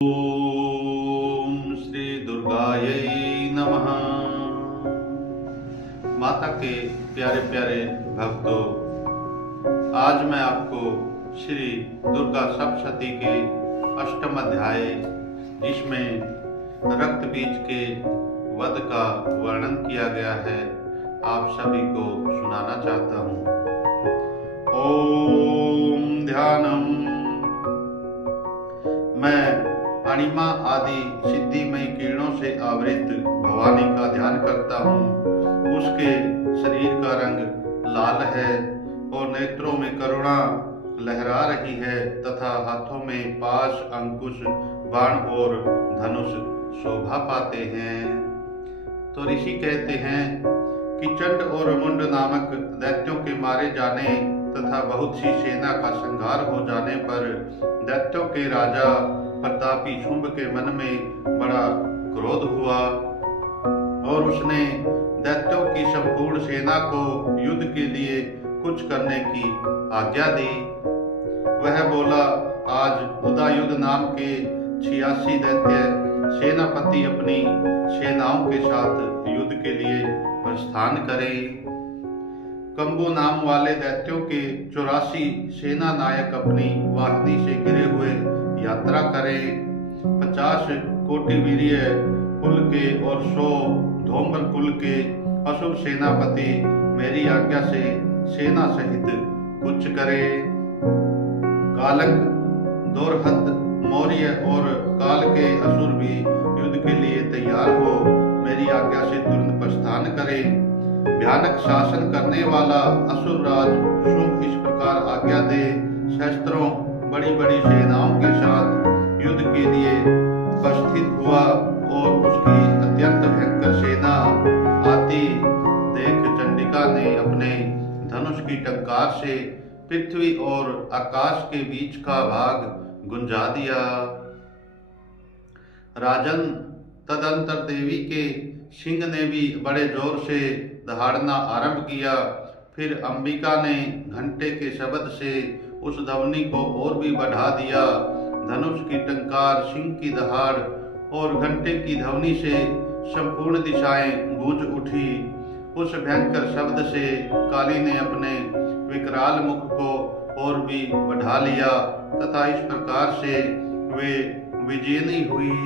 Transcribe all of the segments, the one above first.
ओम श्री दुर्गायै नमः। माता के प्यारे प्यारे भक्तों, आज मैं आपको श्री दुर्गा सप्तशती के अष्टम अध्याय, जिसमें रक्त बीज के वध का वर्णन किया गया है, आप सभी को सुनाना चाहता हूँ। ओम ध्यानम। मैं अणिमा आदि सिद्धिमय किरणों से आवृत भवानी का ध्यान करता हूँ। उसके शरीर का रंग लाल है और नेत्रों में करुणा लहरा रही है तथा हाथों में पाश, अंकुश, बाण और धनुष शोभा पाते हैं। तो ऋषि कहते हैं कि चंड और मुंड नामक दैत्यों के मारे जाने तथा बहुत सी सेना का संहार हो जाने पर दैत्यों के राजा प्रतापी शुंभ के मन में बड़ा क्रोध हुआ और उसने दैत्यों की संपूर्ण सेना को युद्ध के लिए कुछ करने की आज्ञा दी। वह बोला, आज उदयुध नाम के 86 दैत्य सेनापति अपनी सेनाओं के साथ युद्ध के लिए प्रस्थान करें। कंबो नाम वाले दैत्यों के 84 सेना नायक अपनी वाहिनी से घिरे हुए यात्रा करें। 50 कोटि वीर्य कुल के और 100 धूम्र कुल के असुर सेनापति मेरी आज्ञा से सेना सहित कूच करें। कालक, दोरहत, मौर्य और काल के असुर भी युद्ध के लिए तैयार हो मेरी आज्ञा से तुरंत प्रस्थान करें। भयानक शासन करने वाला असुर राज शुंभ इस प्रकार आज्ञा दे शस्त्रों बड़ी बड़ी सेनाओं के साथ युद्ध के लिए उपस्थित हुआ और उसकी अत्यंत भयंकर सेना आती देख चंडिका ने अपने धनुष की टंकार से पृथ्वी और आकाश के बीच का भाग गुंजा दिया। राजन, तदंतर देवी के सिंह ने भी बड़े जोर से दहाड़ना आरंभ किया। फिर अंबिका ने घंटे के शब्द से उस ध्वनि को और भी बढ़ा दिया। धनुष की टंकार, सिंह की दहाड़ और घंटे की ध्वनि से संपूर्ण दिशाएं गूंज उठी। उस भयंकर शब्द से काली ने अपने विकराल मुख को और भी बढ़ा लिया तथा इस प्रकार से वे विजयी हुई।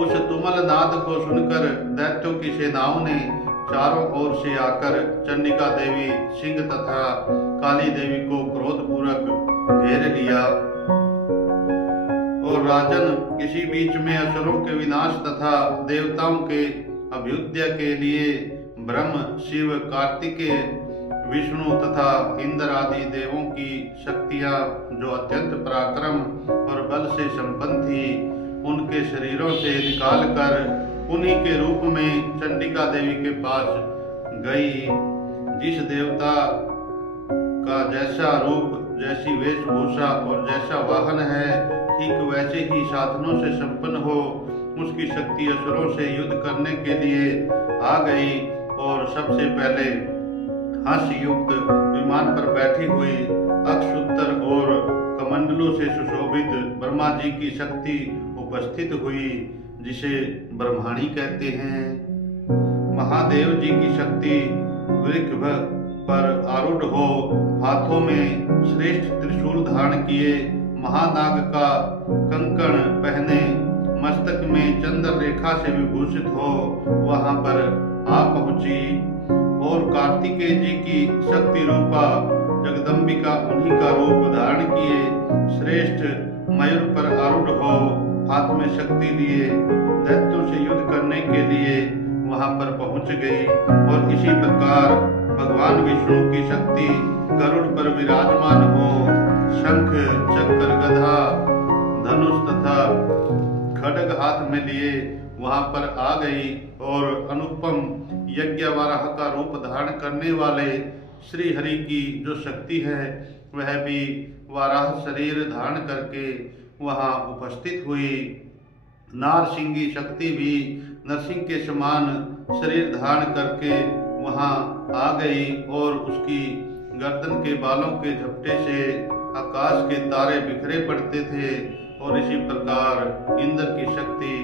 उस तुमल नाद को सुनकर दैत्यों की सेनाओं ने चारों ओर से आकर चंडिका देवी, सिंह तथा काली देवी को क्रोधपूर्वक घेर लिया। और राजन, इसी बीच में असुरों के विनाश तथा देवताओं के अभ्युदय के लिए ब्रह्म, शिव, कार्तिकेय, विष्णु तथा इंद्र आदि देवों की शक्तियां जो अत्यंत पराक्रम और बल से संपन्न थी, उनके शरीरों से निकालकर उन्हीं के रूप में चंडिका देवी के पास गई। जिस देवता का जैसा रूप, जैसी वेशभूषा और जैसा वाहन है, ठीक वैसे ही साधनों से संपन्न हो, उसकी शक्ति असुरों से युद्ध करने के लिए आ गई और सबसे पहले हास्य युक्त विमान पर बैठी हुई अक्षुत्तर और कमंडलों से सुशोभित ब्रह्मा जी की शक्ति उपस्थित हुई, जिसे ब्रह्माणी कहते हैं। महादेव जी की शक्ति वृक्ष पर आरूढ़ हो, हाथों में श्रेष्ठ त्रिशूल धारण किए, महानाग का कंकण पहने, मस्तक में चंद्र रेखा से विभूषित हो वहां पर आ पहुंची। और कार्तिकेय जी की शक्ति रूपा जगदम्बिका उन्हीं का रूप धारण किए श्रेष्ठ मयूर पर आरूढ़ हो, हाथ में शक्ति लिए दैत्यों से युद्ध करने के लिए वहां पर पहुंच गई। और इसी प्रकार भगवान विष्णु की शक्ति गरुड़ पर विराजमान हो, शंख, चक्र, गदा, धनुष तथा खड्ग हाथ में लिए वहां पर आ गई। और अनुपम यज्ञ वाराह का रूप धारण करने वाले श्री हरि की जो शक्ति है, वह भी वाराह शरीर धारण करके वहां उपस्थित हुई। नारसिंगी शक्ति भी नरसिंह के समान शरीर धारण करके वहां आ गई और उसकी गर्दन के बालों के झपटे से आकाश के तारे बिखरे पड़ते थे। और इसी प्रकार इंद्र की शक्ति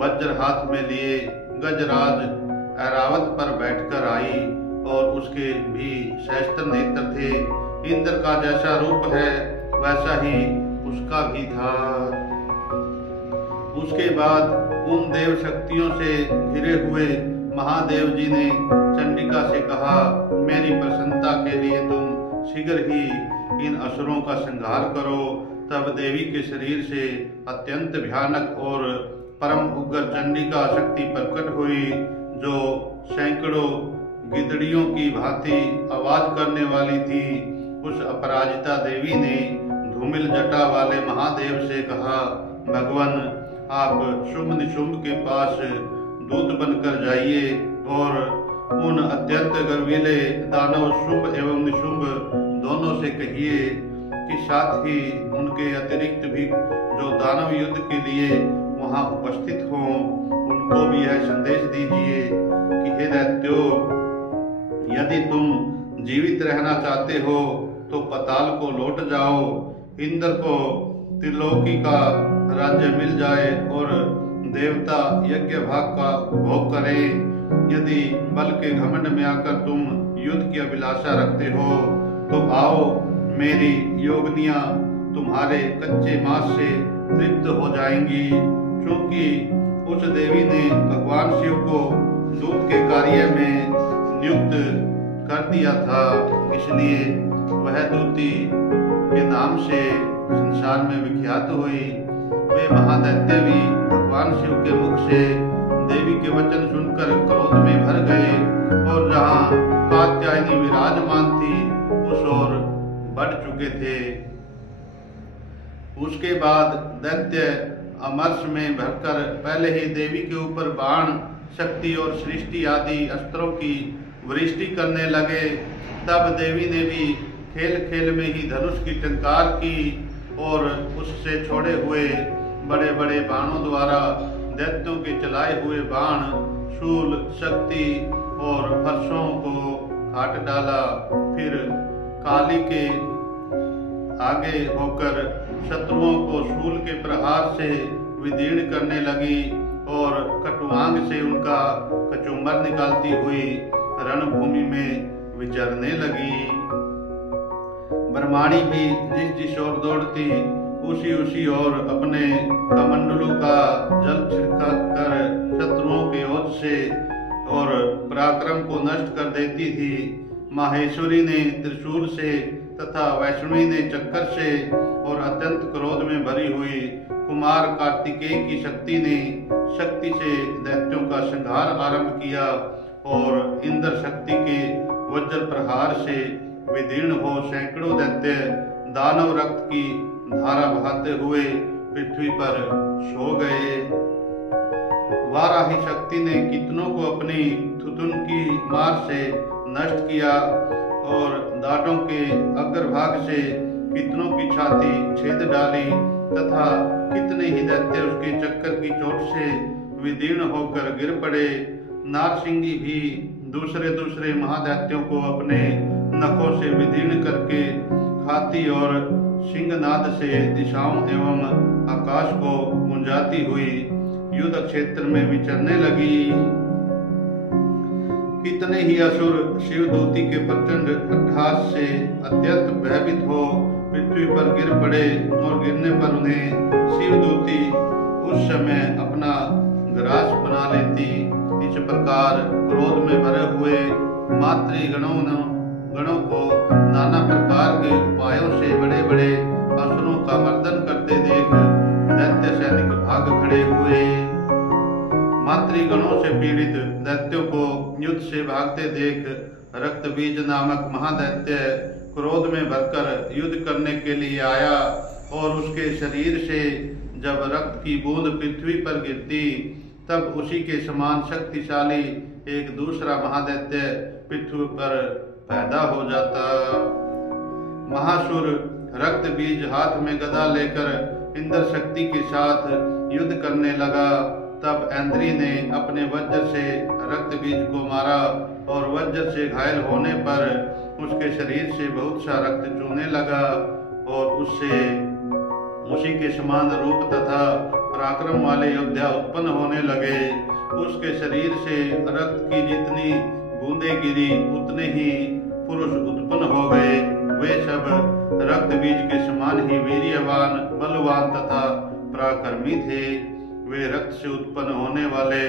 वज्र हाथ में लिए गजराज ऐरावत पर बैठकर आई और उसके भी सहस्त्र नेत्र थे। इंद्र का जैसा रूप है वैसा ही उसका भी था। उसके बाद उन देव शक्तियों से घिरे हुए महादेव जी ने चंडिका से कहा, मेरी प्रसन्नता के लिए तुम शीघ्र ही इन असुरों का संहार करो। तब देवी के शरीर से अत्यंत भयानक और परम उग्र चंडिका शक्ति प्रकट हुई, जो सैकड़ों गिदड़ियों की भांति आवाज करने वाली थी। उस अपराजिता देवी ने धूमिल जटा वाले महादेव से कहा, भगवान आप शुंभ निशुंभ के पास दूत बनकर जाइए और उन अत्यंत गर्वीले दानव शुंभ एवं निशुंभ दोनों से कहिए कि साथ ही उनके अतिरिक्त भी जो दानव युद्ध के लिए वहां उपस्थित हों, उनको भी यह संदेश दीजिए कि हे दैत्यों, यदि तुम जीवित रहना चाहते हो तो पताल को लौट जाओ। इंद्र को त्रिलोकी का राज्य मिल जाए और देवता यज्ञ भाग का उपभोग करें। यदि बल के घमंड में आकर तुम युद्ध की अभिलाषा रखते हो तो आओ, मेरी योगनियां तुम्हारे कच्चे मांस से तृप्त हो जाएंगी। क्योंकि उस देवी ने भगवान शिव को दूत के कार्य में नियुक्त कर दिया था, इसलिए वह दूती के नाम से संसार में विख्यात हुई। वे महादैत्य भी भगवान शिव के मुख से देवी के वचन सुनकर क्रोध में भर गए और जहाँ कात्यायनी विराजमान थी उस ओर बढ़ चुके थे। उसके बाद दैत्य अमरस में भरकर पहले ही देवी के ऊपर बाण, शक्ति और सृष्टि आदि अस्त्रों की वृष्टि करने लगे। तब देवी ने भी खेल खेल में ही धनुष की टंकार की और उससे छोड़े हुए बड़े बड़े बाणों द्वारा दैत्यों के चलाए हुए बाण, शूल, शक्ति और फरसों को काट डाला। फिर काली के आगे होकर शत्रुओं को शूल के प्रहार से विदीर्ण करने लगी और कटुआंग से उनका कचुम्बर निकालती हुई रणभूमि में विचरने लगी। ब्रह्माणी भी जिस ओर दौड़ती उसी ओर अपने कमंडलों का जल छिड़का कर शत्रुओं के ओर से और पराक्रम को नष्ट कर देती थी। माहेश्वरी ने त्रिशूल से तथा वैष्णवी ने चक्कर से और अत्यंत क्रोध में भरी हुई कुमार कार्तिकेय की शक्ति ने शक्ति से दैत्यों का संहार आरंभ किया और इंद्र शक्ति के वज्र प्रहार से विदीर्ण हो सैकड़ों दैत्य दानव रक्त की धारा बहाते हुए पृथ्वी पर सो गए। वाराही शक्ति ने कितनों को अपनी थुथुन की मार से नष्ट किया और दांतों के अग्रभाग से कितनों की छाती छेद डाली तथा कितने ही दैत्य उसके चक्कर की चोट से विदीर्ण होकर गिर पड़े। नारसिंगी भी दूसरे महादैत्यों को अपने नखों से विदीर्ण करके खाती और सिंहनाद से दिशाओं एवं आकाश को गुंजाती हुई युद्ध क्षेत्र में विचरने लगी। कितने ही असुर शिवदूती के प्रचंड अट्टहास से अत्यंत भयभीत हो पृथ्वी पर गिर पड़े और गिरने पर उन्हें शिवदूती उस समय अपना ग्रास बना लेती। इस प्रकार क्रोध में भरे हुए मातृगणों को नाना प्रकार के उपायों से बड़े बड़े असुरों का मर्दन करते देख दैत्य सैनिक भाग खड़े हुए। मातृगणों से पीड़ित दैत्यों को युद्ध से भागते देख रक्तबीज नामक महादैत्य क्रोध में भरकर युद्ध करने के लिए आया और उसके शरीर से जब रक्त की बूंद पृथ्वी पर गिरती तब उसी के समान शक्तिशाली एक दूसरा महादैत्य पृथ्वी पर पैदा हो जाता। महासुर रक्त बीज हाथ में गदा लेकर इंद्र शक्ति के साथ युद्ध करने लगा। तब ऐन्द्री ने अपने वज्र से रक्त बीज को मारा और वज्र से घायल होने पर उसके शरीर से बहुत सा रक्त चूने लगा और उससे उसी के समान रूप तथा पराक्रम वाले योद्धा उत्पन्न होने लगे। उसके शरीर से रक्त की जितनी बूंदें गिरी उतने ही पुरुष उत्पन्न हो गए। वे सब रक्त बीज के समान ही वीर्यवान, बलवान तथा पराक्रमी थे। वे रक्त से उत्पन्न होने वाले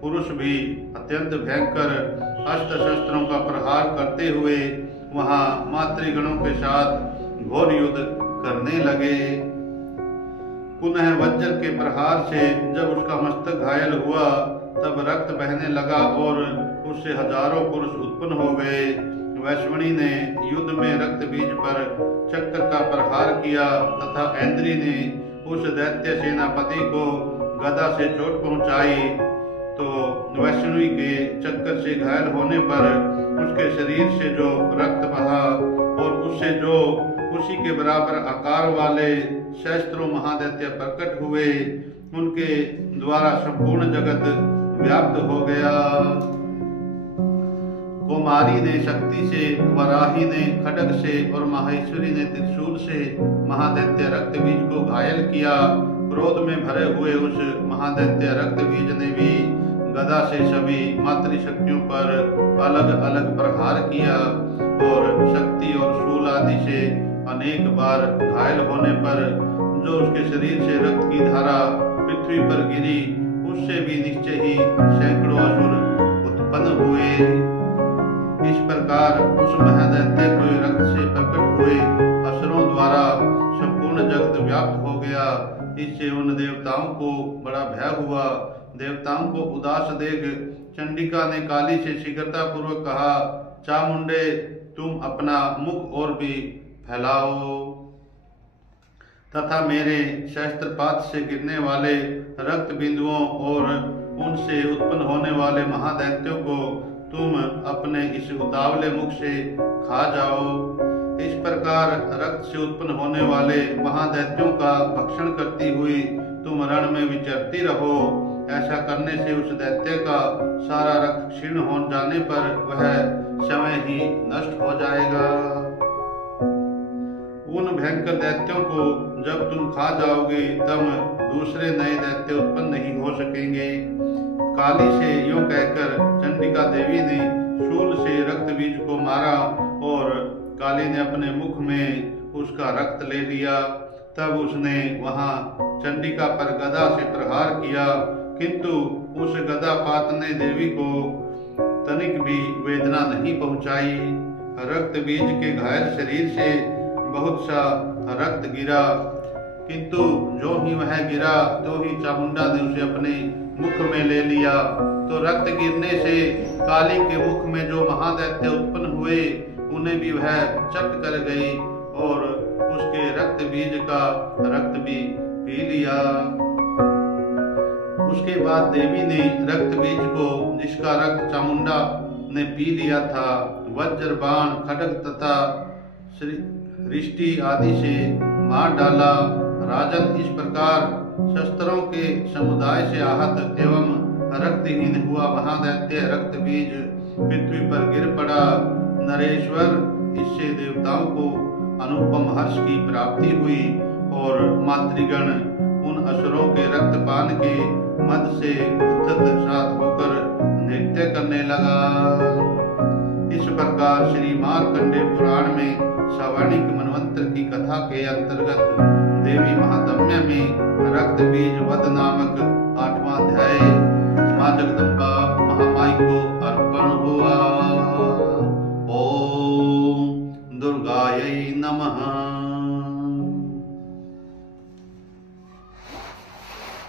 पुरुष भी अत्यंत भयंकर अस्त्र शस्त्रों का प्रहार करते हुए वहां मातृगणों के साथ घोर युद्ध करने लगे। पुनः वज्र के प्रहार से जब उसका मस्तक घायल हुआ तब रक्त बहने लगा और उससे हजारों पुरुष उत्पन्न हो गए। वैश्वणी ने युद्ध में रक्त बीज पर चक्र का प्रहार किया तथा ऐन्द्री ने उस दैत्य सेनापति को गदा से चोट पहुंचाई। तो वैष्णवी के चक्कर से घायल होने पर उसके शरीर से जो रक्त बहा और उससे जो उसी के बराबर आकार वाले सहस्त्रों महादैत्य प्रकट हुए, उनके द्वारा संपूर्ण जगत व्याप्त हो गया। कुमारी ने शक्ति से, वराही ने खड्ग से और माहेश्वरी ने त्रिशूल से महादैत्य रक्त बीज को घायल किया। क्रोध में भरे हुए उस महादैत्य रक्त बीज ने भी गदा से सभी मातृशक्तियों पर अलग अलग प्रहार किया और शक्ति और शूल आदि से अनेक बार घायल होने पर जो उसके शरीर से रक्त की धारा पृथ्वी पर गिरी, उससे भी निश्चय ही सैकड़ों असुर उत्पन्न हुए। इस प्रकार उस महादैत्य को रक्त से प्रकट हुए असुरों द्वारा संपूर्ण जगत व्याप्त हो गया। इससे उन देवताओं को बड़ा भय हुआ। देवताओं को उदास देख चंडिका ने काली से शीघ्रता पूर्वक कहा, चामुंडे तुम अपना मुख और भी फैलाओ तथा मेरे शस्त्रपात से गिरने वाले रक्त बिंदुओं और उनसे उत्पन्न होने वाले महादैत्यों को तुम अपने इस उतावले मुख से खा जाओ। इस प्रकार रक्त से उत्पन्न होने वाले महादैत्यों का भक्षण करती हुई तुम रण में विचरती रहो। ऐसा करने से उस दैत्य का सारा रक्त क्षीण हो जाने पर वह समय ही नष्ट हो जाएगा। उन भयंकर दैत्यों को जब तुम खा जाओगे तब दूसरे नए दैत्य उत्पन्न नहीं हो सकेंगे। काली से यूं कहकर चंडिका देवी ने शूल से रक्त बीज को मारा और काली ने अपने मुख में उसका रक्त ले लिया। तब उसने वहां चंडिका पर गदा से प्रहार किया, किंतु उस गदा पात ने देवी को तनिक भी वेदना नहीं पहुंचाई। रक्त बीज के घायल शरीर से बहुत सा रक्त गिरा, किंतु जो ही वह गिरा तो ही चामुंडा ने उसे अपने मुख में ले लिया। तो रक्त गिरने से काली के मुख में जो महादैत्य उत्पन्न हुए उन्हें भी वह चट कर गई और उसके रक्त बीज का रक्त भी पी लिया। उसके बाद देवी ने रक्त बीज को, जिसका रक्त चामुंडा ने पी लिया था, वज्र बाण खड्ग तथा रिष्टि आदि से मार डाला। राजन, इस प्रकार शस्त्रों के समुदाय से आहत एवं रक्तहीन हुआ महादैत्य रक्त बीज पृथ्वी पर गिर पड़ा। नरेश्वर, इससे देवताओं को अनुपम हर्ष की प्राप्ति हुई और मातृगण उन असुरों के रक्तपान के मद से उद्धत साथ होकर नृत्य करने लगा। इस प्रकार श्री मार्कंडेय पुराण में सवर्णिक मनवंतर की कथा के अंतर्गत देवी महात्म्य में रक्त बीज वध